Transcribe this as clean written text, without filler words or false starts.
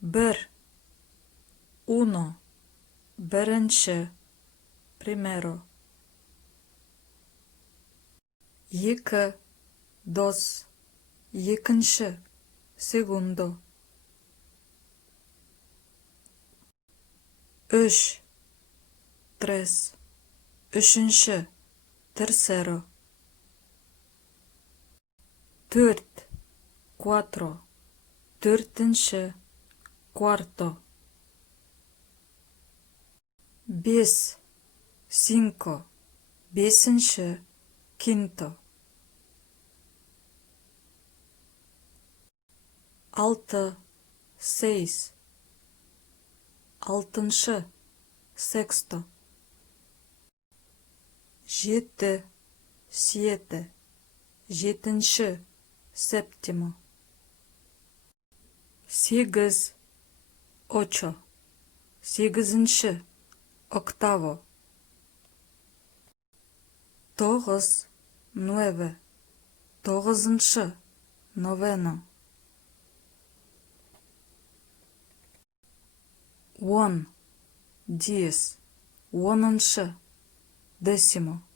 бір, uno, бірінші, primero. Екі, dos, екінші, segundo. Үш, tres, үшінші, tercero. Төрт, cuatro, төртінші, cuarto. Бес, cinco, бесінші, quinto. Алты, seis, алтыншы, sexto. Жеті, siete, жетінші, séptimo. Сегіз, ocho, сегізінші, octavo. Тоғыз, nueve, тоғызыншы, noveno. Он, diez, оныншы, décimo.